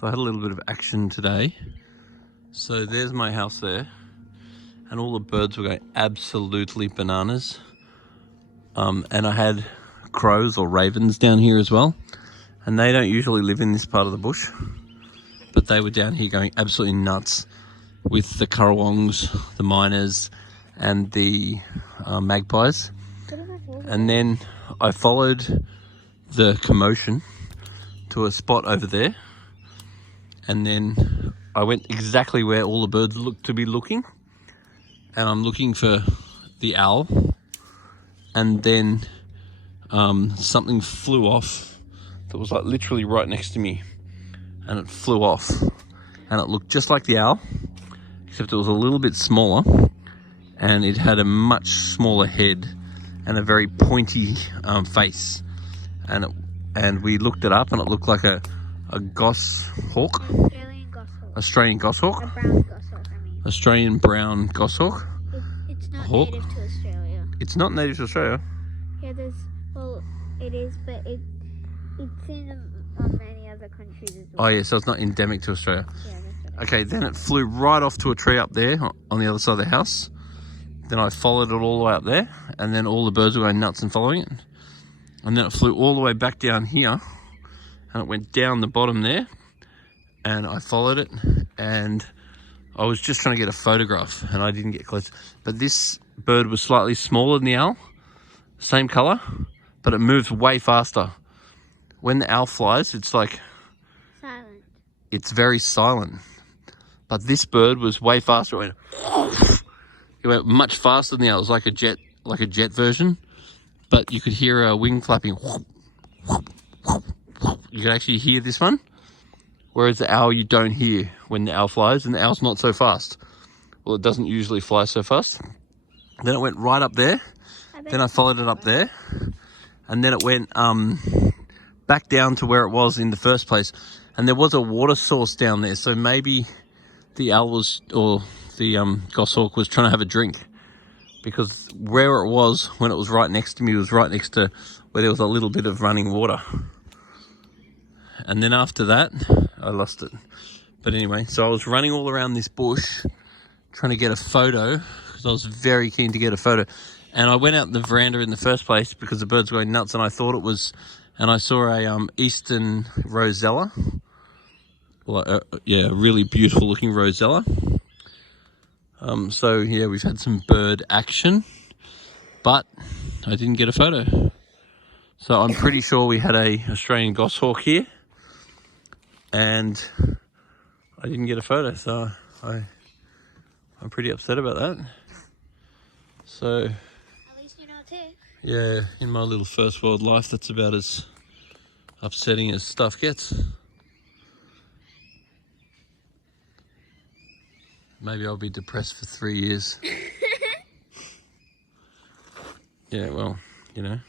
So I had a little bit of action today. So there's my house there, and all the birds were going absolutely bananas. And I had crows or ravens down here as well, and they don't usually live in this part of the bush, but they were down here going absolutely nuts with the currawongs, the miners, and the magpies. And then I followed the commotion to a spot over there, and then I went exactly where all the birds looked to be looking, and I'm looking for the owl, and then something flew off that was like literally right next to me, and it flew off, and it looked just like the owl, except it was a little bit smaller, and it had a much smaller head and a very pointy face, and we looked it up, and it looked like a goshawk. Australian goshawk. A brown goshawk, I mean. Australian brown goshawk. It's not Hawk? native to Australia. It's not native to Australia. Yeah, it is, but it's in many other countries as well. Oh yeah, so it's not endemic to Australia. Yeah, that's what Okay, then it flew right off to a tree up there on the other side of the house. Then I followed it all the way up there, and then all the birds were going nuts and following it. And then it flew all the way back down here, and it went down the bottom there, and I followed it, and I was just trying to get a photograph, and I didn't get close. But this bird was slightly smaller than the owl, same color, but it moves way faster. When the owl flies, it's like, silent. it's very silent. But this bird was way faster. It went much faster than the owl. It was like a jet version, but you could hear a wing flapping. You could actually hear this one, whereas the owl you don't hear when the owl flies, and the owl's not so fast. Well, it doesn't usually fly so fast. Then it went right up there. Then I followed it up there, and then it went back down to where it was in the first place. And there was a water source down there, so maybe the owl was, or the goshawk was trying to have a drink, because where it was when it was right next to me was right next to where there was a little bit of running water. And then after that, I lost it. But anyway, so I was running all around this bush trying to get a photo, because I was very keen to get a photo. And I went out the veranda in the first place because the birds were going nuts, and I thought it was, and I saw a eastern rosella. Well, yeah, a really beautiful looking rosella. So yeah, we've had some bird action, but I didn't get a photo. So I'm pretty sure we had a Australian goshawk here, and I didn't get a photo, so I'm pretty upset about that. So At least you know too. yeah, in my little first world life, that's about as upsetting as stuff gets. Maybe I'll be depressed for 3 years. Yeah, well, you know.